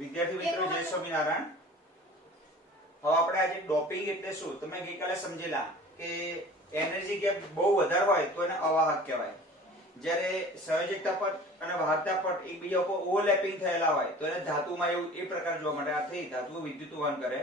વિદ્યાર્થી મિત્રો જય સ્વામિનારાયણ. હવે આપણે આજે ડોપિંગ એટલે શું તમે ગઈકાલે સમજેલા કે એનર્જી ગેપ બહુ વધારે હોય તો એને અવાહક કહેવાય. જ્યારે સંયોજકતા પટ અને વાહકતા પટ એકબીજા ઉપર ઓવરલેપિંગ થયેલા હોય તો એને ધાતુમાં એવું એ પ્રકાર જોવા મળે. આથી ધાતુઓ વિદ્યુત વહન કરે.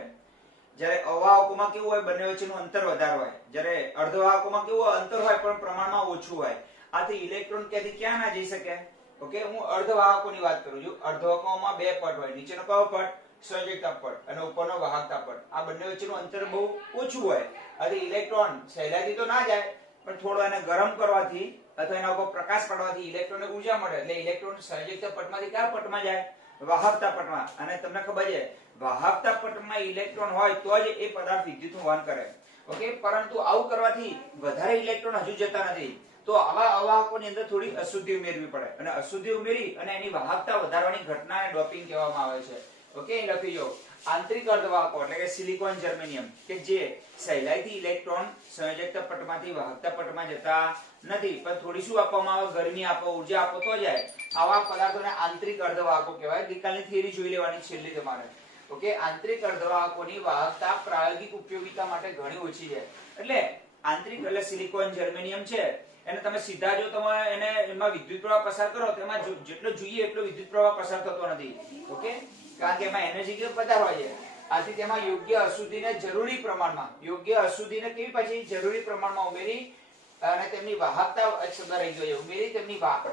જ્યારે અવાહકોમાં કેવું હોય, બંને વચ્ચેનું અંતર વધારે હોય. જ્યારે અર્ધવાહકોમાં કેવું હોય, અંતર હોય પણ પ્રમાણમાં ઓછું હોય. આથી ઇલેક્ટ્રોન ક્યાંથી ક્યાં ના જઈ શકે. ઓકે, હું અર્ધવાહકોની વાત કરું છું. અર્ધવાહકોમાં બે પટ હોય, નીચેનો કયો પટ? સંયોજકતા પટ અને ઉપરનો વાહકતા પટ. આ બંને વચ્ચેનું અંતર બહુ ઓછું હોય. આથી ઇલેક્ટ્રોન સહેલાઈથી તો ના જાય, પણ થોડો એને ગરમ કરવાથી અથવા એના ઉપર પ્રકાશ પાડવાથી ઇલેક્ટ્રોનને ઊર્જા મળે. એટલે ઇલેક્ટ્રોન સંયોજકતા પટમાંથી કયા પટમાં જાય? વાહકતા પટમાં. અને તમને ખબર છે વાહકતા પટમાં ઇલેક્ટ્રોન હોય તો જ એ પદાર્થ વિદ્યુતનું વહન કરે. ઓકે, પરંતુ આવું કરવાથી વધારે ઇલેક્ટ્રોન હજુ જતા નથી. તો આવા અવાહકોની અંદર થોડી અશુદ્ધિ ઉમેરવી પડે અને અશુદ્ધિ ઉમેરી અને એની વાહકતા વધારવાની ઘટનાને ડોપિંગ કહેવામાં આવે છે. ઓકે, લખી જો આંતરિક અર્ધવાહકો એટલે કે સિલિકોન, જર્મેનિયમ કે જે સહેલાઈથી ઇલેક્ટ્રોન સંયોજકતા પટમાંથી વાહકતા પટમાં જતા નથી, પણ થોડી શું આપવામાં આવે? ગરમી આપો, ઊર્જા આપો તો જાય. આવા પદાર્થોને આંતરિક અર્ધવાહકો કહેવાય. ગઈકાલની થિયરી જોઈ લેવાની છેલ્લી તમારે. ઓકે, આંતરિક અર્ધવાહકોની વાહકતા પ્રાયોગિક ઉપયોગિતા માટે ઘણી ઓછી છે. એટલે આંતરિક એટલે સિલિકોન, જર્મેનિયમ છે એને તમે સીધા જો તમે એને એમાં વિદ્યુત પ્રવાહ પસાર કરો તો એમાં જેટલો જોઈએ એટલો વિદ્યુત પ્રવાહ પસાર થતો નથી. ઓકે, કારણ કે એમાં એનર્જી ગેપ વધારે હોય છે. આથી તેમાં યોગ્ય અશુદ્ધિને જરૂરી પ્રમાણમાં, યોગ્ય અશુદ્ધિને કેવી પછી જરૂરી પ્રમાણમાં ઉમેરી અને તેમની વાહકતા, એક શબ્દ રહી ગયો છે, ઉમેરી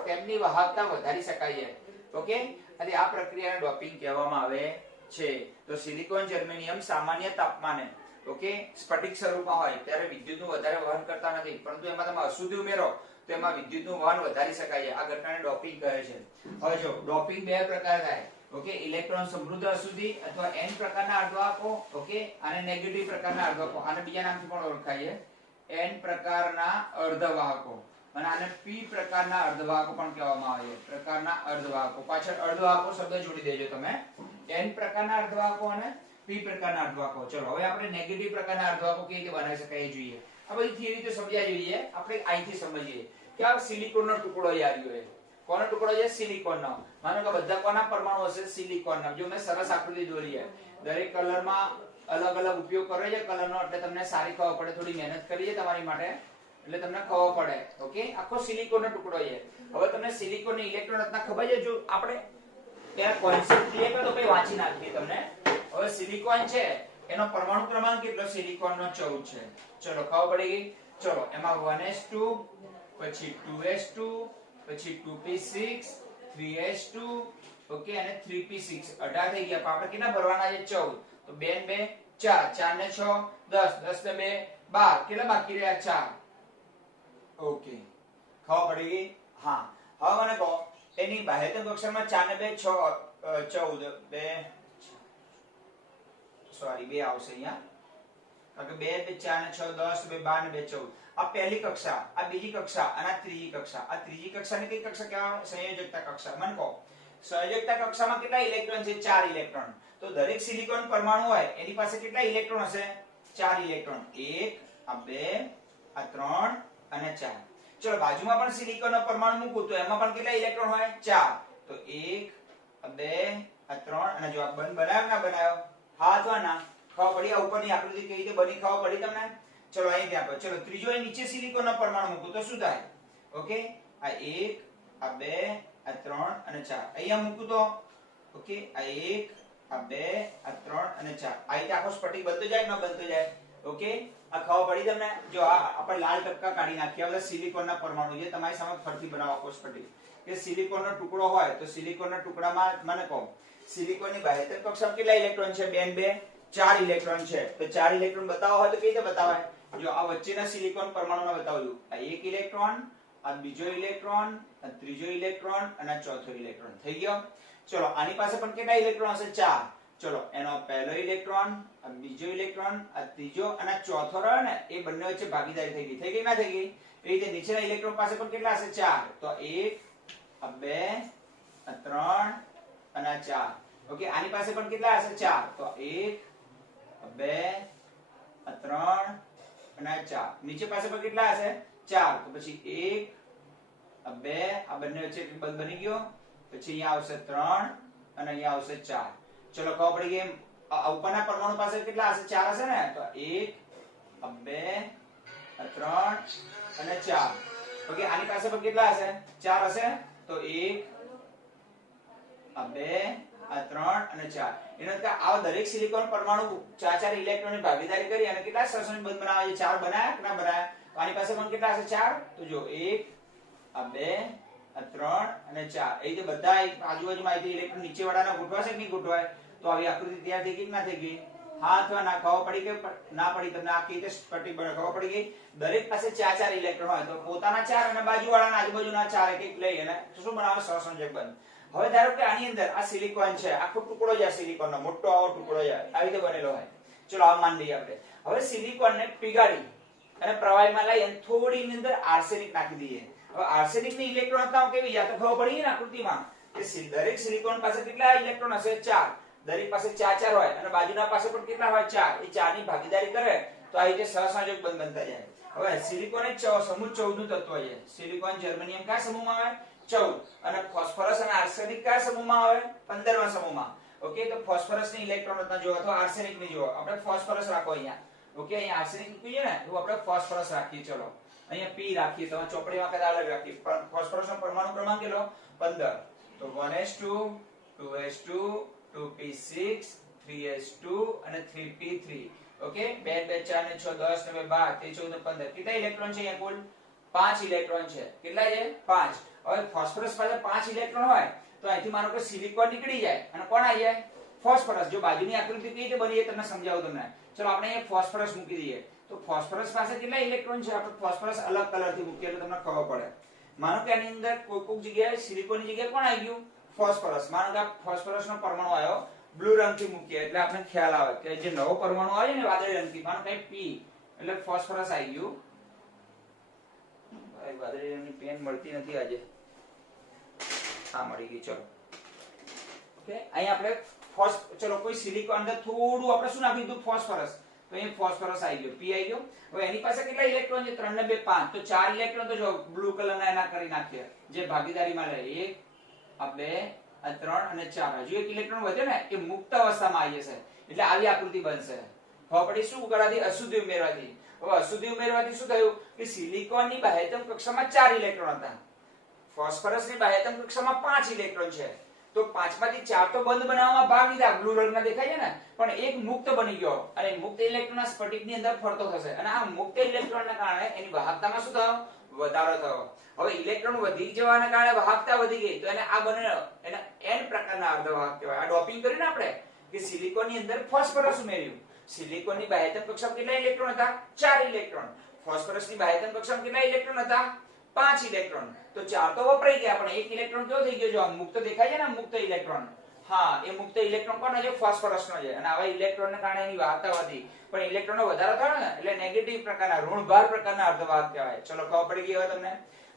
તેમની વાહકતા વધારી શકાય છે. ઓકે, અને આ પ્રક્રિયાને ડોપિંગ કહેવામાં આવે છે. તો સિલિકોન, જર્મેનિયમ સામાન્ય તાપમાને ઓકે સ્ફટિક સ્વરૂપમાં હોય ત્યારે વિદ્યુતનું વધારે વહન કરતા નથી, પરંતુ એમાં તમે અશુદ્ધિ ઉમેરો તો એમાં વિદ્યુતનું વહન વધારી શકાય છે. આ ઘટનાને ડોપિંગ કહે છે. હવે જો ડોપિંગ બે પ્રકાર થાય. ઓકે, ઇલેક્ટ્રોન સમૃદ્ધ અશુદ્ધિ અથવા N પ્રકારના અર્ધવાહકો. ઓકે, અને નેગેટિવ પ્રકારના અર્ધવાહકો. આને બીજા નામથી પણ ઓળખાય છે, N પ્રકારના અર્ધવાહકો. અને આને P પ્રકારના અર્ધવાહકો પણ કહેવામાં આવે છે. પ્રકારના અર્ધવાહકો. પાછળ અર્ધવાહકો શબ્દ જોડી દેજો તમે. N પ્રકારના અર્ધવાહકો અને P પ્રકારના અર્ધવાહકો. ચલો હવે આપણે નેગેટિવ પ્રકારના અર્ધવાહકો કેવી રીતે બનાવી શકાય એ જોઈએ. આ બધી થિયરી તો સમજ્યા જોઈએ. આપણે અહીંથી સમજીએ કે આ સિલિકોનનો ટુકડો યાદ છે. કોનો ટુકડો છે? સિલિકોનનો. માનો કે બધા કોના પરમાણુ હશે? સિલિકોનના. જો મેં સરસ આકૃતિ દોરી છે. દરેક કલરમાં અલગ અલગ ઉપયોગ કર્યો છે કલરનો, એટલે તમને સારી ખબર પડે. થોડી મહેનત કરી છે તમારી માટે એટલે તમને ખબર પડે. ઓકે, આખો સિલિકોનનો ટુકડો છે. હવે તમને સિલિકોનની ઇલેક્ટ્રોન રચના ખબર છે? જો આપણે ત્યાં કોન્સેપ્ટ ક્લિયર કરો તો કઈ વાંચી નાખીએ તમને. હવે સિલિકોન છે એનો પરમાણુ ક્રમાંક કેટલો? સિલિકોનનો 14 છે. ચલો ખબર પડી ગઈ. ચલો એમાં 1s2 પછી 2s2 પછી 2p6 3s2 ઓકે અને 3p6 18 થઈ ગયા. આપણે કેટલા ભરવાના છે? 14. તો 2 ને 2 4, 4 ને 6 10, 10 ને 2 12. કેટલા બાકી રહ્યા? 4. ઓકે, ખબર પડી ગઈ. હા, હવે મને કહો એની બાહ્યતમ કક્ષામાં 4 ને 2 6 14 2 સોરી 2 આવશે અહીંયા. કારણ કે 2 4 ને 6 10 2 12 ને 2 14. આ પહેલી કક્ષા, આ બીજી કક્ષા અને આ ત્રીજી કક્ષા. આ ત્રીજી કક્ષાને કઈ કક્ષા કહેવાય? સંયોજકતા કક્ષા. મને કહો સંયોજકતા કક્ષામાં કેટલા ઇલેક્ટ્રોન છે? 4 ઇલેક્ટ્રોન. તો દરેક સિલિકોન પરમાણુ હોય એની પાસે કેટલા ઇલેક્ટ્રોન હશે? 4 ઇલેક્ટ્રોન. 1 આ 2 આ 3 અને 4. ચલો બાજુમાં પણ સિલિકોનનો પરમાણુ મૂકું તો એમાં પણ કેટલા ઇલેક્ટ્રોન હોય? 4. તો 1 આ 2 આ 3 અને જો આ બંધ બનાવ્યો ના બનાવ્યો? હા અથવા ના? ખબર પડી? આ ઉપરની આકૃતિ કઈ રીતે બની ખબર પડી તમને? ચલો અહીં ત્યાં પર. ચલો ત્રીજો એ નીચે સિલિકોનનો પરમાણુ મૂકું તો શું થાય? ઓકે, આ 1 આ 2 આ 3 અને 4 અહીંયા મૂકું તો ઓકે આ 1 આ 2 આ 3 અને 4 આ રીતે આખો સ્ફટિક બનતો જાય કે ન બનતો જાય? ઓકે, આ ખબર પડી તમને? જો આ આપણે લાલ ટપકા કાઢી નાખ્યા. બધા સિલિકોનના પરમાણુ છે. તમારી સામે ફરીથી બનાવો આખો સ્ફટિક. કે સિલિકોનનો ટુકડો હોય તો સિલિકોનના ટુકડામાં મને કહો સિલિકોનની બાહ્યતમ કક્ષામાં કેટલા ઇલેક્ટ્રોન છે? 2 ને 2 4 ઇલેક્ટ્રોન છે. તો 4 ઇલેક્ટ્રોન બતાવવા હોય તો કઈ રીતે બતાવાય? જો આ વચ્ચેના સિલિકોન પરમાણુને બતાવ્યું. આ એક ઇલેક્ટ્રોન, આ બીજો ઇલેક્ટ્રોન, આ ત્રીજો ઇલેક્ટ્રોન અને આ ચોથો ઇલેક્ટ્રોન. થઈ ગયો. ચલો આની પાસે પણ કેટલા ઇલેક્ટ્રોન હશે? 4. ચલો એનો પહેલો ઇલેક્ટ્રોન, આ બીજો ઇલેક્ટ્રોન, આ ત્રીજો અને આ ચોથો રહ્યો ને એ બંને વચ્ચે ભાગીદારી થઈ ગઈ. થઈ ગઈ ના થઈ ગઈ? એ રીતે નીચેના ઇલેક્ટ્રોન પાસે પણ કેટલા હશે? 4. તો 1 આ 2 આ 3 અને આ 4. ઓકે, આની પાસે પણ કેટલા હશે? 4. તો 1 આ 2 આ 3 અને આ 4. નીચે પાસે પણ કેટલા હશે? 4. તો પછી 1 આ 2 આ બંને વચ્ચે બંધ બની ગયો, પછી અહીંયા આવશે 3 અને અહીંયા આવશે 4. ચલો ખબર પડી ગઈ. ઉપરના પરમાણુ પાસે કેટલા હશે? 4 હશે ને? તો 1 આ 2 આ 3 અને 4. ઓકે, આની પાસે પણ કેટલા હશે? 4 હશે. તો 1 આ 2 આ 3 અને 4. એનો મતલબ આ દરેક સિલિકોન પરમાણુ 4 ઇલેક્ટ્રોનની ભાગીદારી કરી અને કેટલા સહસંયોજક બંધ બનાવે છે? 4 બનાયા કે ના બનાયા? તો આની પાસે પણ કેટલા હશે? 4. તો જો 1 આ 2 આ 3 અને 4. એ રીતે બધા આજુબાજુમાં આવી ઇલેક્ટ્રોન નીચેવાળાના ગોઠવાશે કે નહીં ગોઠવાય? તો આવી આકૃતિ તૈયાર થઈ ગઈ કે ના થઈ ગઈ? હા અથવા ના? ખબર પડી કે ના પડી? તમને આ કઈ રીતે સ્ફટિક બને ખબર પડી ગઈ? દરેક પાસે 4 ઇલેક્ટ્રોન હોય તો પોતાના 4 અને બાજુવાળાના આજુબાજુના 4 એક લઈ અને શું બનાવે? સહસંયોજક બંધ. હવે ધારો કે આની અંદર આ સિલિકોન છે, આખો ટુકડો છે સિલિકોનનો, મોટો આવો ટુકડો છે, આવી રીતે બનેલો હોય. ચલો આ માની લઈએ આપણે. હવે સિલિકોનને પીગાડી અને પ્રવાહીમાં લઈ અને થોડી ની અંદર આર્સેનિક નાખી દઈએ. હવે આર્સેનિક ની ઇલેક્ટ્રોન હતા કેવી? યા તો ખબર પડી ને આકૃતિમાં કે દરેક સિલિકોન પાસે કેટલા ઇલેક્ટ્રોન હશે? 4. દરેક પાસે 4 હોય અને બાજુના પાસે પણ કેટલા હોય? 4. એ 4 ની ભાગીદારી કરે તો આ રીતે સહસંયોજક બંધ બનતા જાય. હવે સિલિકોન એ સમૂહ 14 નું તત્વ છે. સિલિકોન જર્મેનિયમ કયા સમૂહમાં આવે? 14. અને ફોસ્ફરસ અને આર્સેનિક કયા સમૂહમાં આવે? 15મા સમૂહમાં. ઓકે, તો ફોસ્ફરસ ની ઇલેક્ટ્રોન રચના જોવો તો આર્સેનિક ની જોવો. આપણે ફોસ્ફરસ રાખો અહીંયા. ઓકે, અહીંયા આર્સેનિક મૂકીએ ને તો આપણે ફોસ્ફરસ રાખીએ. ચલો અહીંયા P રાખીએ. તો ચોપડીમાં કદાચ અલગ રાખીએ. પણ ફોસ્ફરસ નો પરમાણુ ક્રમાંક કેટલો? 15. તો 1s2 2s2 2p6 3s2 અને 3p3. ઓકે, 2 2 4 ને 6 10 ને 12 13 14 15. કેટલા ઇલેક્ટ્રોન છે અહીંયા કુલ? 5 ઇલેક્ટ્રોન છે. કેટલા છે? 5. હવે ફોસ્ફરસ પાસે 5 ઇલેક્ટ્રોન હોય તો અહીંથી માનો કે સિલિકોન નીકળી જાય અને કોણ આવી જાય? ફોસ્ફરસ. જો બાજુની આકૃતિ કઈ રીતે બની એ તમને સમજાવું તમને. ચલો આપણે અહીંયા ફોસ્ફરસ મૂકી દઈએ. તો ફોસ્ફરસ પાસે કેટલા ઇલેક્ટ્રોન છે? આપણે ફોસ્ફરસ અલગ કલરથી મૂકીએ એટલે તમને ખબર પડે. માનો કે આની અંદર કોઈક જગ્યાએ સિલિકોનની જગ્યાએ કોણ આવી ગયું? ફોસ્ફરસ. માનો કે ફોસ્ફરસનો પરમાણુ આવ્યો, બ્લુ રંગથી મૂકીએ એટલે આપણે ખ્યાલ આવે કે જે નવો પરમાણુ આવે છે ને વાદળી રંગથી, માનો કે P એટલે ફોસ્ફરસ આવી ગયું. ભાઈ વાદળી રંગની પેન મળતી નથી આજે. હા મળી ગઈ. ચલો ઓકે, અહીં આપણે ચલો કોઈ સિલિકોન અંદર થોડું આપણે શું નાખી દીધું? ફોસ્ફરસ. તો અહીં ફોસ્ફરસ આવી ગયો, P આવી ગયો. હવે એની પાસે કેટલા ઇલેક્ટ્રોન છે? 3 ને 2 5. તો 4 ઇલેક્ટ્રોન તો જો બ્લુ કલરના એના કરી નાખીએ જે ભાગીદારીમાં લે. 1 આ 2 આ 3 અને 4. હજુ એક ઇલેક્ટ્રોન વધ્યો ને એ મુક્ત અવસ્થામાં આવી જશે એટલે આવી આકૃતિ બનશે. હવે પડી શું કરવાથી? અશુદ્ધિ ઉમેરવાથી. હવે અશુદ્ધિ ઉમેરવાથી શું થયું કે સિલિકોનની બાહ્યતમ કક્ષામાં 4 ઇલેક્ટ્રોન હતા, ફોસ્ફરસની બાહ્યતમ કક્ષામાં 5 ઇલેક્ટ્રોન છે. તો 5 માંથી 4 તો બંધ બનાવવામાં ભાગ લીધા, બ્લુ રંગના દેખાય છે ને, પણ એક મુક્ત બની ગયો અને મુક્ત ઇલેક્ટ્રોનના સ્ફટિકની અંદર ફરતો થશે અને આ મુક્ત ઇલેક્ટ્રોનના કારણે એની વાહકતામાં શું થયો? વધારો થયો. હવે ઇલેક્ટ્રોન વધી જવાના કારણે વાહકતા વધી ગઈ તો એને આ બને એને n પ્રકારના અર્ધવાહક કહેવાય. આ ડોપિંગ કર્યું ને આપણે કે સિલિકોનની અંદર ફોસ્ફરસ ઉમેર્યું. સિલિકોનની બાહ્યતમ કક્ષામાં કેટલા ઇલેક્ટ્રોન હતા? 4 ઇલેક્ટ્રોન. ફોસ્ફરસની બાહ્યતમ કક્ષામાં કેટલા ઇલેક્ટ્રોન હતા? 5 ઇલેક્ટ્રોન. તો 4 તો વપરાઈ ગયા પણ એક ઇલેક્ટ્રોન કેવો થઈ ગયો? જો મુક્ત દેખાય છે ને મુક્ત ઇલેક્ટ્રોન, હા એ મુક્ત ઇલેક્ટ્રોન કોનો છે? ફોસ્ફરસનો છે. અને આવા ઇલેક્ટ્રોનને કારણે એની વાહકતા વધી પણ ઇલેક્ટ્રોનનો વધારો થયો ને એટલે નેગેટિવ પ્રકારના ઋણભાર પ્રકારના અર્ધવાહક કહેવાય. ચલો ખબર પડી ગઈ. હવે તમને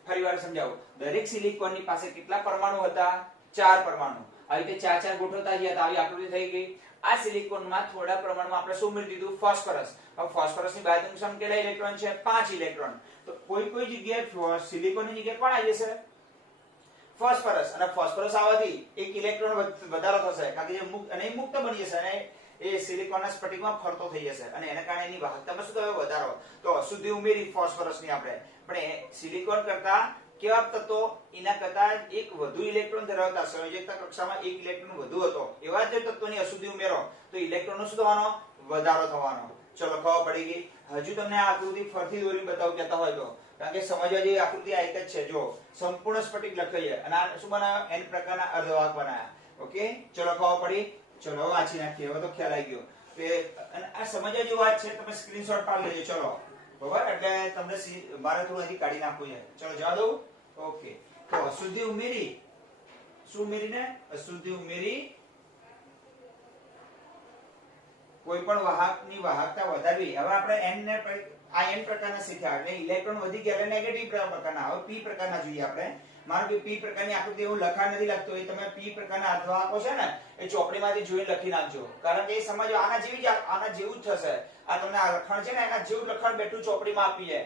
ફરીવાર સમજાવું. દરેક સિલિકોનની પાસે કેટલા પરમાણુ હતા? 4 પરમાણુ. આવી રીતે 4 ગોઠવતા ગયા તો આવી આકૃતિ થઈ ગઈ. આ સિલિકોનમાં થોડા પ્રમાણમાં આપણે શું ઉમેરી દીધું? ફોસ્ફરસ. હવે ફોસ્ફરસની બાહ્યતમ કક્ષામાં કેટલા ઇલેક્ટ્રોન છે? 5 ઇલેક્ટ્રોન. તો કોઈ જગ્યાએ સિલિકોનની જગ્યાએ કોણ આવી જશે? ફોસ્ફરસ. અને ફોસ્ફરસ આવવાથી એક ઇલેક્ટ્રોન વધારો થશે કારણ કે જે મુક્ત અને મુક્ત બની જશે અને એ સિલિકોનના સ્ફટિકમાં ફરતો થઈ જશે અને એના કારણે એની વાહકતામાં શું થયો? વધારો. તો અશુદ્ધિ ઉમેરી ફોસ્ફરસની આપણે, પણ સિલિકોન કરતા કેવા તત્વો એના કરતા એક વધુ ઇલેક્ટ્રોન ધરાવતા સંયોજકતા કક્ષામાં એક ઇલેક્ટ્રોન વધુ હતો એવા જે તત્વોની અશુદ્ધિ ઉમેરો તો ઇલેક્ટ્રોનનો શું થવાનો? વધારો થવાનો. ચલો ખબર પડી ગઈ. હજુ તમને આ આકૃતિ ફરતી દોરી બતાવું કહેતા હોય તો, કારણ કે સમજવા જેવી આકૃતિ આ એક જ છે. જો સંપૂર્ણ સ્ફટિક લખાઈ છે અને આ શું બનાવ્યા? n પ્રકારના અર્ધવાહક બનાવ્યા. ઓકે, ચલો ખબર પડી. ચલો વાંચી નાખીએ. હવે તો ખ્યાલ આવી ગયો. આ સમજવા જેવી વાત છે. તમે સ્ક્રીનશોટ પાડી લેજો. ચલો બરાબર, એટલે તમને મારે થોડું હજી કાઢી નાખવું છે. ચલો જવા દઉં. ઓકે, તો અશુદ્ધિ ઉમેરી, શું ઉમેરીને? અશુદ્ધિ ઉમેરી કોઈ પણ વાહકની વાહકતા વધારવી. હવે આપણે n ને આ n પ્રકારના શીખ્યા એટલે ઇલેક્ટ્રોન વધી ગયા એટલે નેગેટિવ પ્રકારના. હવે p પ્રકારના જોઈએ આપણે. માનો કે p પ્રકારની આકૃતિ એવું લખાણ નથી લાગતું એ તમે p પ્રકારના અર્ધવાહકો છે ને એ ચોપડીમાંથી જોઈને લખી નાખજો, કારણ કે એ સમજો આના જેવું જ થશે. આ તમને આ લખાણ છે ને એના જેવું લખાણ બેઠું ચોપડીમાં આપી છે.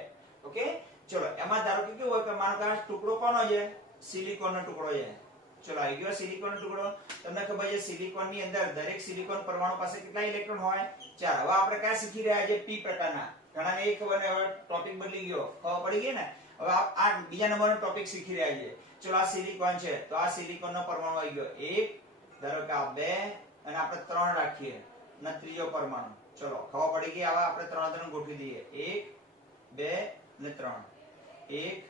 ઓકે, ચલો એમાં ધારો કે કેવું હોય કે માનો કે આ ટુકડો કોનો છે, સિલિકોન નો ટુકડો છે. ચલો આવી ગયો સિલિકોન નો ટુકડો. તમને ખબર છે સિલિકોન ની અંદર દરેક સિલિકોન પરમાણુ પાસે કેટલા ઇલેક્ટ્રોન હોય, 4. હવે આપણે કયા શીખી રહ્યા છે, p પ્રકારના. ઘણાને એ ખબર ને હવે ટોપિક બદલી ગયો, ખબર પડી ગઈ ને. હવે આ બીજા નંબરનો ટોપિક શીખી રહ્યા છે. ચલો આ સિલિકોન છે તો આ સિલિકોન નો પરમાણુ આવી ગયો 1, ધારો કે આ 2 અને આપણે 3 રાખીએ અને ત્રીજો પરમાણુ. ચલો ખબર પડી ગઈ. હવે આપણે 3 ગોઠવી દઈએ, 1 2 અને 3, 1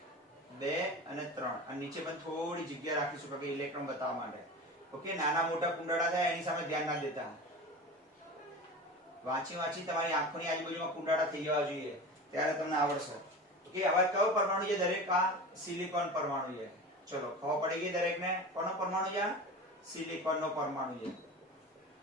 2 અને 3. અને નીચે પણ થોડી જગ્યા રાખીશું કે ઇલેક્ટ્રોન બતાવવા માટે. ઓકે, નાના મોટા કુંડાળા થાય એની સામે ધ્યાન ના દેતા. વાંચી તમારી આંખોની આજુબાજુમાં કુંડાળા થઈ જવા જોઈએ ત્યારે તમને આવડશે. ઓકે, હવે કયો પરમાણુ છે, દરેક આ સિલિકોન પરમાણુ છે. ચલો ખબર પડી ગઈ દરેકને કોનો પરમાણુ છે, સિલિકોન નો પરમાણુ છે.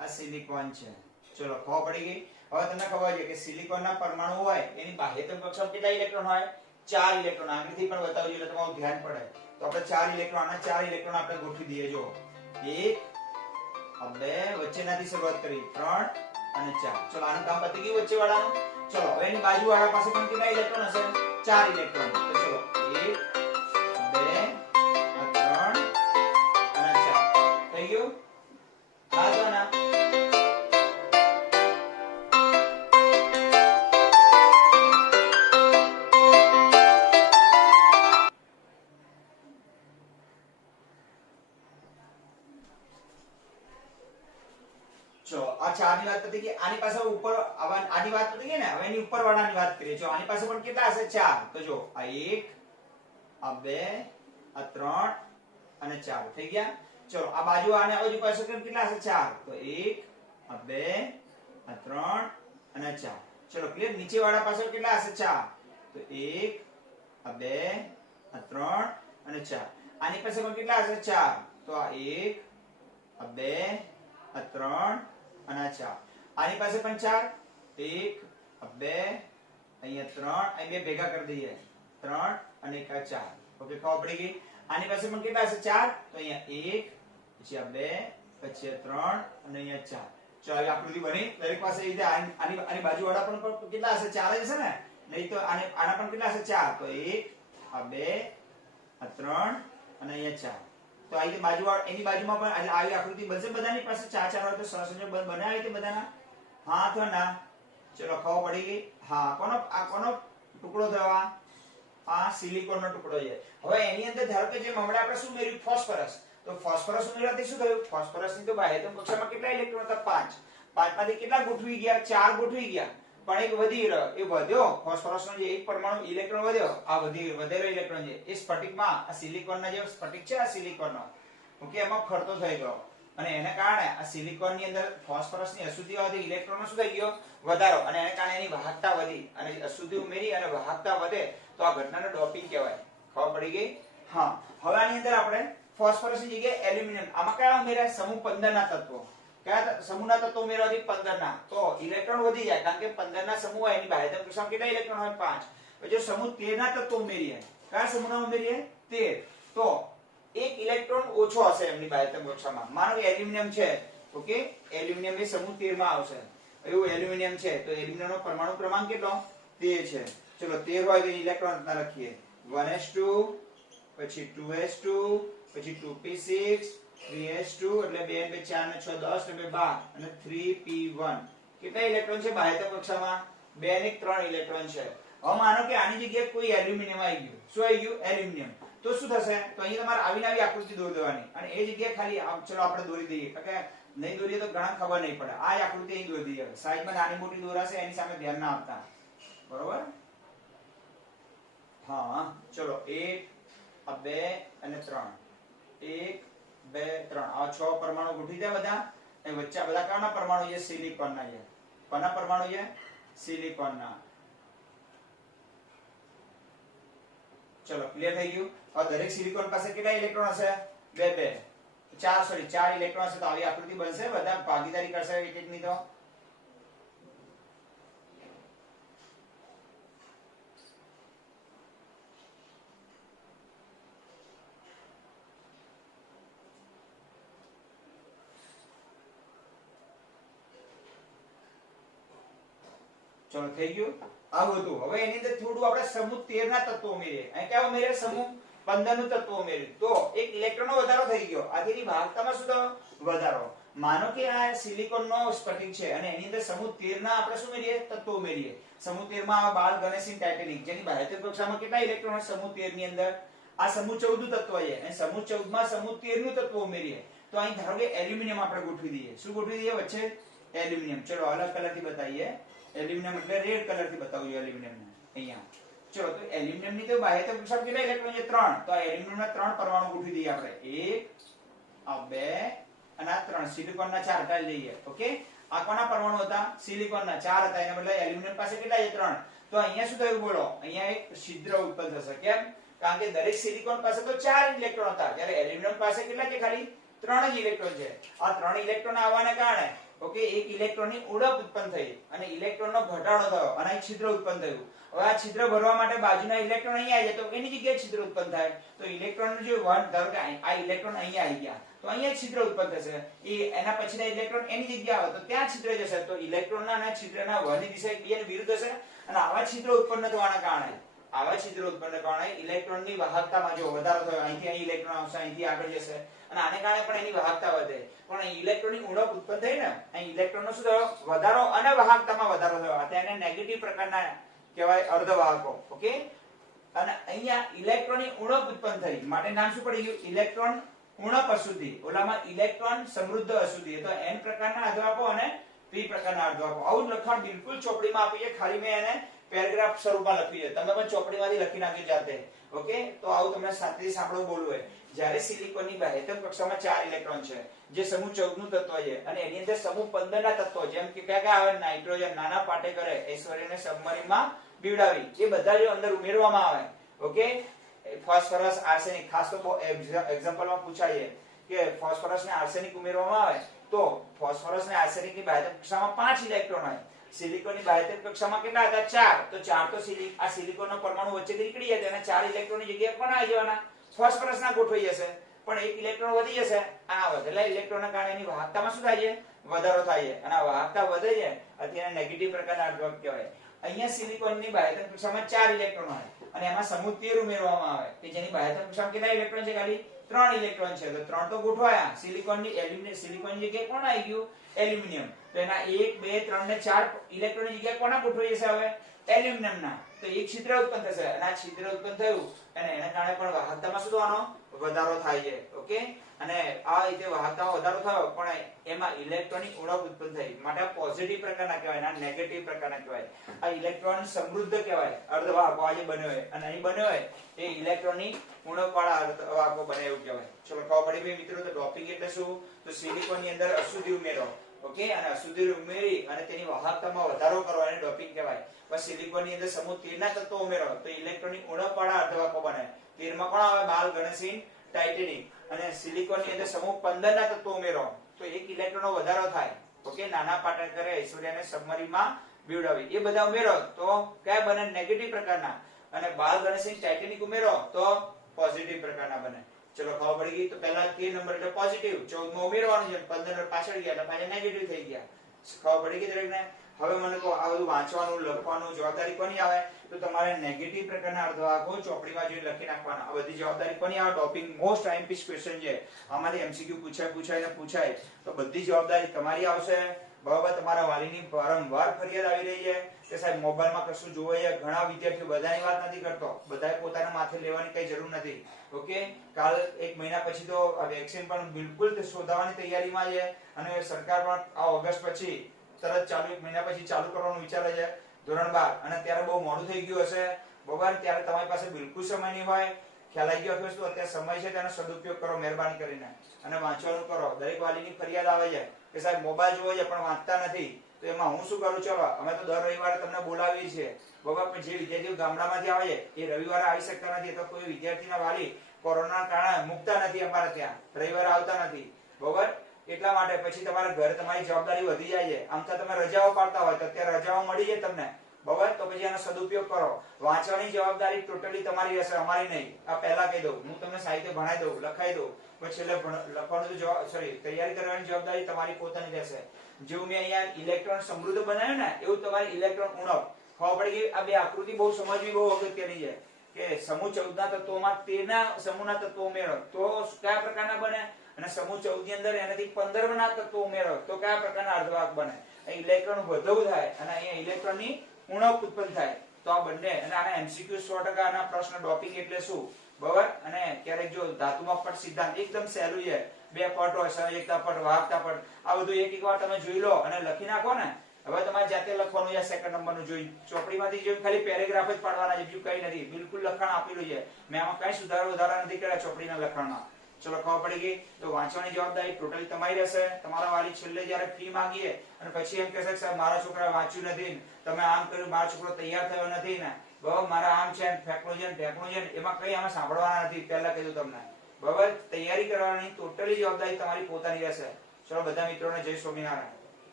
આ સિલિકોન છે. ચલો ખબર પડી ગઈ. હવે તમને ખબર છે કે સિલિકોન ના પરમાણુ હોય એની બાહ્યતમ કક્ષામાં કેટલા ઇલેક્ટ્રોન હોય, 4 ઇલેક્ટ્રોન. આગળથી પણ બતાવજો એટલે તમારું ધ્યાન પડે. તો આપણે 4 ઇલેક્ટ્રોન, આના 4 ઇલેક્ટ્રોન આપણે ગોઠવી દઈએ. જો 1 2, વચ્ચેનાથી શરૂઆત કરી 3 અને 4. ચલો આનું કામ પતી ગયું વચ્ચે વાળાનું. ચલો હવે એની બાજુ વાળા પાસે પણ કેટલા ઇલેક્ટ્રોન હશે, 4 ઇલેક્ટ્રોન. તો ચલો 1 2 3 અને 4 થઈ ગયું. હા તો ના આ 4 ની વાત પતી ગઈ. આની પાસે ઉપર આની વાત પતી ગઈ ને. હવે એની ઉપર વાળાની વાત કરીએ. જો આની પાસે પણ કેટલા હશે, 4. તો જો આ 1 આ 2 આ 3 અને 4 થઈ ગયા. ચલો આ બાજુ આને બાજુ પાસે કેટલા હશે, 4. તો 1 આ 2 આ 3 અને 4. ચલો ક્લિયર. નીચે વાળા પાસે કેટલા હશે, 4. તો 1 આ 2 આ 3 અને 4. આની પાસે પણ કેટલા હશે, 4. તો આ 1 આ 2 આ 3 અને 4. આની પાસે પણ 4. 1 આ 2 અહીંયા 3, અહીં બે ભેગા કરી દઈએ 3 અને 1 આ 4. ઓકે ખબર પડી ગઈ. આની પાસે પણ કેટલા હશે, 4. તો અહીંયા 1 પછી આ 2 પછી આ 3 અને અહીંયા 4. ચાલો આવી આકૃતિ બની. દરેક પાસે એ રીતે આની બાજુ વાળા પણ કેટલા હશે, 4 જ હશે ને. નહીં તો આના પણ કેટલા હશે, 4. તો 1 આ 2 આ 3 અને અહીંયા 4. તો આ રીતે બાજુવાળા એની બાજુમાં પણ એટલે આવી આકૃતિ બનશે. બધાની પાસે 4 4 હોય તો સહસંયોજક બંધ બને આવી રીતે બધાના. હા અથવા ના. ચલો ખબર પડી ગઈ. હા કોનો ટુકડો થયો, આ સિલિકોન નો ટુકડો છે. હવે એની અંદર ધારો કે જેમ હમણાં આપણે શું મેળવ્યું, ફોસ્ફરસ. તો ફોસ્ફરસ ઉમેરવાથી શું થયું, ફોસ્ફરસ ની તો બાહ્યતમ કક્ષામાં કેટલા ઇલેક્ટ્રોન હતા, 5. 5 માંથી કેટલા ગોઠવી ગયા, 4 ગોઠવી ગયા. પણ એક વધી રહ્યો, એ વધ્યો ફોસ્ફરસ નો જે એક પરમાણુ ઇલેક્ટ્રોન વધ્યો, આ વધેલો ઇલેક્ટ્રોન છે એ સ્ફટિકમાં આ સિલિકોન ના જે સ્ફટિક છે આ સિલિકોન નો, ઓકે, એમાં ફરતો થઈ ગયો. અને એને કારણે આ સિલિકોન ની અંદર ફોસ્ફરસ ની અશુદ્ધિ હોવાથી ઇલેક્ટ્રોન નો શું થઈ ગયો, વધારો. અને એને કારણે એની વાહકતા વધી અને અશુદ્ધિ ઉમેરી અને વાહકતા વધે તો આ ઘટનાને ડોપિંગ કહેવાય. ખબર પડી ગઈ. હા, હવે આની અંદર આપણે ફોસ્ફરસ ની જગ્યાએ એલ્યુમિનિયમ, આમાં કયા ઉમેર્યા, સમૂહ 15 ના તત્વો. કયા સમૂહના તત્વો ઉમેરવાથી 15 ના, તો ઇલેક્ટ્રોન વધી જાય કારણ કે 15 ના સમૂહ હોય એની બાહ્યતમ કક્ષામાં કેટલા ઇલેક્ટ્રોન હોય, 5. જો સમૂહ 13 ના તત્વો ઉમેરીએ, કયા સમૂહના ઉમેરીએ, 13, તો એક ઇલેક્ટ્રોન ઓછો હશે એમની બાહ્યતમ કક્ષામાં. માનો કે એલ્યુમિનિયમ છે, ઓકે, એલ્યુમિનિયમ એ સમૂહ 13 માં આવશે. એવું એલ્યુમિનિયમ છે તો એલ્યુમિનિયમ નો પરમાણુ ક્રમાંક કેટલો, 13 છે. ચલો 13 હોય તો ઇલેક્ટ્રોન ના લખીએ, 1s2 પછી 2s2 પછી 2p6 3s2 એટલે 2 2 4 ને 6 10 એટલે 12 અને 3p1. કેટલા ઇલેક્ટ્રોન છે બાહ્યતમ કક્ષામાં, 2 ને 3 ઇલેક્ટ્રોન છે. હવે માનો કે આની જગ્યાએ કોઈ એલ્યુમિનિયમ આવી ગયું. શું આવી ગયું, એલ્યુમિનિયમ. તો શું થશે, તો અહીં તમારે આવીને આવી આકૃતિ દોરી દેવાની અને એ જગ્યાએ ખાલી ચલો આપણે દોરી દઈએ, કારણ કે નહીં દોરીએ તો ઘણા ખબર નહીં પડે. આ આકૃતિ અહીં દોરી દઈએ. સાઈડમાં નાની મોટી દોરાશે એની સામે ધ્યાન ના આપતા, બરોબર. હા ચલો 1 આ 2 અને 3, 1 2 3, આ 6 પરમાણુ ગોઠવી દે બધા. અને વચ્ચે આ બધા કયાના પરમાણુ છે, સિલિકોન ના છે. કોના પરમાણુ છે, સિલિકોન ના. ચલો ક્લિયર થઈ ગયું. હવે દરેક સિલિકોન પાસે કેટલા ઇલેક્ટ્રોન હશે, 2 2 4 ઇલેક્ટ્રોન હશે. તો આવી આકૃતિ બનશે, બધા ભાગીદારી કરશે એક એક ની. તો ચલો થઈ ગયું આવું હતું. હવે એની અંદર થોડું આપણે સમૂહ 13 ના તત્વો ઉમેરીએ. અહીં ક્યાં ઉમેરીએ? સમૂહ 15 નું તત્વ ઉમેર્યું તો એક ઇલેક્ટ્રોનનો વધારો થઈ ગયો. આથી વાહકતામાં શું થયો? વધારો. માનો કે આ સિલિકોનનો સ્ફટિક છે અને એની અંદર સમૂહ 13 ના આપણે શું ઉમેરીએ? તત્વો ઉમેરીએ. સમૂહ 13 માં બાલ ગણેશીન ટાઇટેનિક જેની બાહ્યતમ કક્ષામાં કેટલા ઇલેક્ટ્રોન હોય? સમૂહ 13 ની અંદર આ સમૂહ 14 નું તત્વ છે અને સમૂહ 14 માં સમૂહ 13 નું તત્વ ઉમેરીએ તો અહીં ધારો કે એલ્યુમિનિયમ આપણે ગોઠવી દઈએ. શું ગોઠવી દઈએ વચ્ચે? એલ્યુમિનિયમ. ચલો અલગ કલરથી બતાવીએ. એલ્યુમિનિયમ એટલે રેડ કલરથી બતાવ્યું એલ્યુમિનિયમ અહીંયા. ચલો તો એલ્યુમિનિયમ ની તો બાહ્યતમ કક્ષામાં કેટલા ઇલેક્ટ્રોન છે? 3. તો આ એલ્યુમિનિયમના 3 પરમાણુ ગોઠવી દઈએ આપણે. 1 આ 2 અને આ 3. સિલિકોનના 4 કાઢી લઈએ. ઓકે આ કોના પરમાણુ હતા? સિલિકોનના 4 હતા. એના બદલે એલ્યુમિનિયમ પાસે કેટલા છે? 3. તો અહીંયા શું થયું બોલો? અહીંયા એક છિદ્ર ઉત્પન્ન થશે. કેમ? કારણ કે દરેક સિલિકોન પાસે તો 4 ઇલેક્ટ્રોન હતા જ્યારે એલ્યુમિનિયમ પાસે કેટલા છે? ખાલી 3 જ ઇલેક્ટ્રોન છે. આ 3 ઇલેક્ટ્રોન આવવાને કારણે ઓકે એક ઇલેક્ટ્રોનની ઉણપ ઉત્પન્ન થઈ અને ઇલેક્ટ્રોનનો ઘટાડો થયો અને એક છિદ્ર ઉત્પન્ન થયું. હવે આ છિદ્ર ભરવા માટે બાજુના ઇલેક્ટ્રોન અહીંયા આવી જાય તો એની જગ્યાએ છિદ્ર ઉત્પન્ન થાય. તો ઇલેક્ટ્રોનનું જે વહન ધારો કે આ ઇલેક્ટ્રોન અહીંયા આવી ગયા તો અહીંયા છિદ્ર ઉત્પન્ન થશે. એના પછીના ઇલેક્ટ્રોન એની જગ્યાએ આવે તો ત્યાં છિદ્ર જશે. તો ઇલેક્ટ્રોનના અને છિદ્રના વહનની દિશા એકબીજાની વિરુદ્ધ હશે અને આવા છિદ્ર ઉત્પન્ન થવાના કારણે ઇલેક્ટ્રોનની વાહકતામાં જો વધારો થયો. અહીંથી અહીં ઇલેક્ટ્રોન આવશે, અહીંથી આગળ જશે અને આને કારણે પણ એની વાહકતા વધે. પણ અહીં ઇલેક્ટ્રોનની ઉણપ ઉત્પન્ન થઈ ને અહીં ઇલેક્ટ્રોનનો શું થયો? વધારો અને વાહકતામાં વધારો થયો. આ તેને નેગેટિવ પ્રકારના કહેવાય અર્ધવાહકો. ઓકે અને અહીંયા ઇલેક્ટ્રોનની ઉણપ ઉત્પન્ન થઈ માટે નામ શું પડી ગયું? ઇલેક્ટ્રોન ઉણપ અશુદ્ધિ. ઓલામાં ઇલેક્ટ્રોન સમૃદ્ધ અશુદ્ધિ. તો n પ્રકારના અર્ધવાહકો અને p પ્રકારના અર્ધવાહકો. આવું લખાણ બિલકુલ ચોપડીમાં આપી છે. ખાલી મેં એને પેરેગ્રાફ સ્વરૂપમાં લખી છે. તમે પણ ચોપડીમાંથી લખી નાખજો જાતે. ઓકે તો આવું તમને શાંતિથી સાંભળવું બોલવું હોય. જ્યારે સિલિકોનની બાહ્યતમ કક્ષામાં 4 ઇલેક્ટ્રોન છે જે સમૂહ 14 નું તત્વ છે અને એની અંદર સમૂહ 15 ના તત્વો જેમ કે કયા આવે? નાઇટ્રોજન નાના પાટેકરે ઐશ્વર્યને સબમરીનમાં બીવડાવી એ બધા જો અંદર ઉમેરવામાં આવે. ઓકે ફોસ્ફરસ આર્સેનિક ખાસ તો એક્ઝામ્પલમાં પૂછાય કે ફોસ્ફરસ ને આર્સેનિક ઉમેરવામાં આવે તો ફોસ્ફરસ ને આર્સેનિક ની બાહ્યતમ કક્ષામાં 5 ઇલેક્ટ્રોન હોય. સિલિકોનની બાહ્યતમ કક્ષામાં કેટલા હતા? 4. તો 4 તો આ સિલિકોનનો પરમાણુ વચ્ચેથી નીકળી જાય અને 4 ઇલેક્ટ્રોનની જગ્યાએ કોણ આવી જવાના? ફોસ્ફરસના ગોઠવાઈ જશે. પણ એક ઇલેક્ટ્રોન વધી જશે. આ વધેલા ઇલેક્ટ્રોનના કારણે એની વાહકતામાં શું થાય છે? વધારો થાય છે અને આ વાહકતા વધે છે અત્યારે નેગેટિવ પ્રકારના અર્ધવાહક કહેવાય. અહીંયા સિલિકોનની બાહ્યતમ કક્ષામાં 4 ઇલેક્ટ્રોન હોય અને એમાં સમૂહ 13 ઉમેરવામાં આવે કે જેની બાહ્યતમ કક્ષામાં કેટલા ઇલેક્ટ્રોન છે? ખાલી 3 ઇલેક્ટ્રોન છે. તો 3 તો ગોઠવાયા. સિલિકોનની જગ્યાએ કોણ આવી ગયું? એલ્યુમિનિયમ. તો એના 1 2 3 ને 4 ઇલેક્ટ્રોનની જગ્યાએ કોના ગોઠવાઈ જશે હવે? એલ્યુમિનિયમના. તો એક છિદ્ર ઉત્પન્ન થશે અને આ છિદ્ર ઉત્પન્ન થયું અને એના કારણે પણ વાહકતામાં શું થવાનો? વધારો થાય છે. ઓકે અને આ રીતે વાહકતામાં વધારો થયો પણ એમાં ઇલેક્ટ્રોનની ઉણપ ઉત્પન્ન થઈ માટે આ પોઝિટિવ પ્રકારના કહેવાય અને નેગેટિવ પ્રકારના કહેવાય. આ ઇલેક્ટ્રોન સમૃદ્ધ કહેવાય અર્ધવાહકો આ જે બન્યો હોય અને અહીં બન્યો હોય એ ઇલેક્ટ્રોનની ઉણપવાળા અર્ધવાહકો બને એવું કહેવાય. ચલો ખબર પડી ભાઈ મિત્રો? તો ડોપિંગ એટલે શું? તો સિલિકોનની અંદર અશુદ્ધિ ઉમેરો. ઓકે અને અશુદ્ધિ ઉમેરી અને તેની વાહકતામાં વધારો કરો એને ડોપિંગ કહેવાય. પછી સિલિકોનની અંદર સમૂહ 13 ના તત્વો ઉમેરો તો ઇલેક્ટ્રોનની ઉણપવાળા અર્ધવાહકો બને. 13 માં કોણ આવે? બાલ ગણેશીન ટાઇટેનિક. અને સિલિકોનની અંદર સમૂહ 15 ના તત્વો ઉમેરો તો એક ઇલેક્ટ્રોનનો વધારો થાય. ઓકે નાના પાટેકરે ઐશ્વર્યને સબમરીનમાં બીવડાવી એ બધા ઉમેરો તો કયા બને? નેગેટિવ પ્રકારના. અને બાલ ગણેશીન ટાઇટેનિક ઉમેરો તો પોઝિટિવ પ્રકારના બને. ચલો ખબર પડી ગઈ? તો પહેલા કે નંબર એટલે પોઝિટિવ 14 માં ઉમેરવાનું છે 15 પાછળ ગયા એટલે પાછા નેગેટિવ થઈ ગયા. ખબર પડી ગઈ દરેકને? હવે મને કહો આ બધું વાંચવાનું લખવાનું જવાબદારી કોની આવે? તો તમારે નેગેટિવ પ્રકારના અર્ધવાહકો ચોપડીમાં જોઈને લખી નાખવાના. આ બધી જવાબદારી કોની આવે? ડોપિંગ મોસ્ટ આઈએમપી ક્વેશ્ચન છે. આમાંથી એમસીક્યુ પૂછાય તો બધી જવાબદારી તમારી આવશે. બરાબર તમારા વાલીની વારંવાર ફરિયાદ આવી રહી છે કે સાહેબ મોબાઈલમાં કશું જોવે છે. ઘણા વિદ્યાર્થીઓ બધાની વાત નથી કરતો. બધાએ પોતાના માથે લેવાની કઈ જરૂર નથી. ઓકે કાલ 1 મહિના પછી તો વેક્સિન પણ બિલકુલ શોધવાની તૈયારીમાં છે અને સરકાર પણ આ ઓગસ્ટ પછી તરત 1 મહિના પછી ચાલુ કરવાનું વિચારે છે ધોરણ 12 અને ત્યારે બહુ મોડું થઈ ગયું હશે. બરાબર ત્યારે તમારી પાસે બિલકુલ સમય નહીં હોય. ખ્યાલ આવી ગયો હશે? તો અત્યારે સમય છે તેનો સદુપયોગ કરો મહેરબાની કરીને અને વાંચવાનું કરો. દરેક વાલીની ફરિયાદ આવે છે કે સાહેબ મોબાઈલ જોવે છે પણ વાંચતા નથી. તો એમાં હું શું કરું? ચલો અમે તો દર રવિવારે તમને બોલાવીએ છીએ. બરાબર પણ જે વિદ્યાર્થીઓ ગામડામાંથી આવે છે એ રવિવારે આવી શકતા નથી. તો કોઈ વિદ્યાર્થીના વાલી કોરોનાના કારણે મૂકતા નથી અમારે ત્યાં રવિવારે આવતા નથી. બરાબર એટલા માટે પછી તમારા ઘરે તમારી જવાબદારી વધી જાય છે. આમ તો તમે રજાઓ પાડતા હોય તો અત્યારે રજાઓ મળી જાય તમને બરાબર, તો પછી આનો સદુપયોગ કરો. વાંચવાની જવાબદારી ટોટલી તમારી રહેશે, અમારી નહીં. આ પહેલા કહી દઉં, હું તમને સાહિત્ય ભણાઈ દઉં, લખાઈ દઉં, પછી છેલ્લે લખવાનું તૈયારી કરવાની જવાબદારી તમારી પોતાની રહેશે. જેવું મેં અહીંયા ઇલેક્ટ્રોન સમૃદ્ધ બનાવ્યું ને, એવું તમારી ઇલેક્ટ્રોન ઉણપ. ખબર પડી ગઈ? આ બે આકૃતિ બહુ સમજવી બહુ અગત્યની છે કે સમૂહ 14 ના તત્વોમાં 13 ના સમૂહના તત્વો ઉમેરો તો કયા પ્રકારના બને, અને સમૂહ 14 ની અંદર એનાથી 15 ના તત્વો ઉમેરો તો કયા પ્રકારના અર્ધવાહક બને. ઇલેક્ટ્રોન વધુ થાય અને અહીંયા ઇલેક્ટ્રોનની ઉણપ ઉત્પન્ન થાય. તો આ બંને, અને આના MCQ 100% આના પ્રશ્ન ડોપિંગ એટલે શું, બરાબર. અને ક્યારેક જો ધાતુમાં પટ સિદ્ધાંત એકદમ સહેલું છે, બે પટ હોય, સંયોજકતા પટ, વાહકતા પટ, આ બધું એક વાર તમે જોઈ લો અને લખી નાખો ને. હવે તમારે જાતે લખવાનું છે, સેકન્ડ નંબરનું જોઈ ચોપડીમાંથી જોઈ ખાલી પેરેગ્રાફ જ પાડવાના છે, બીજું કઈ નથી. બિલકુલ લખાણ આપેલું છે, મેં આમાં કઈ સુધારો વધારા નથી કર્યા ચોપડીના લખાણમાં. ચલો, ખબર પડી ગઈ? તો વાંચવાની જવાબદારી ટોટલી તમારી રહેશે. તમારા વાલી છેલ્લે જયારે ફી માંગીએ અને પછી એમ કહેશે કે સાહેબ મારા છોકરા વાંચ્યું નથી, તમે આમ કર્યું, મારો છોકરો તૈયાર થયો નથી ને, બરાબર, મારા આમ છે ફેંકણું છે, એમાં કઈ અમે સાંભળવાના નથી. પહેલા કીધું તમને, બરાબર. તૈયારી કરવાની ટોટલી જવાબદારી તમારી પોતાની રહેશે. ચલો બધા મિત્રોને જય સ્વામિનારાયણ.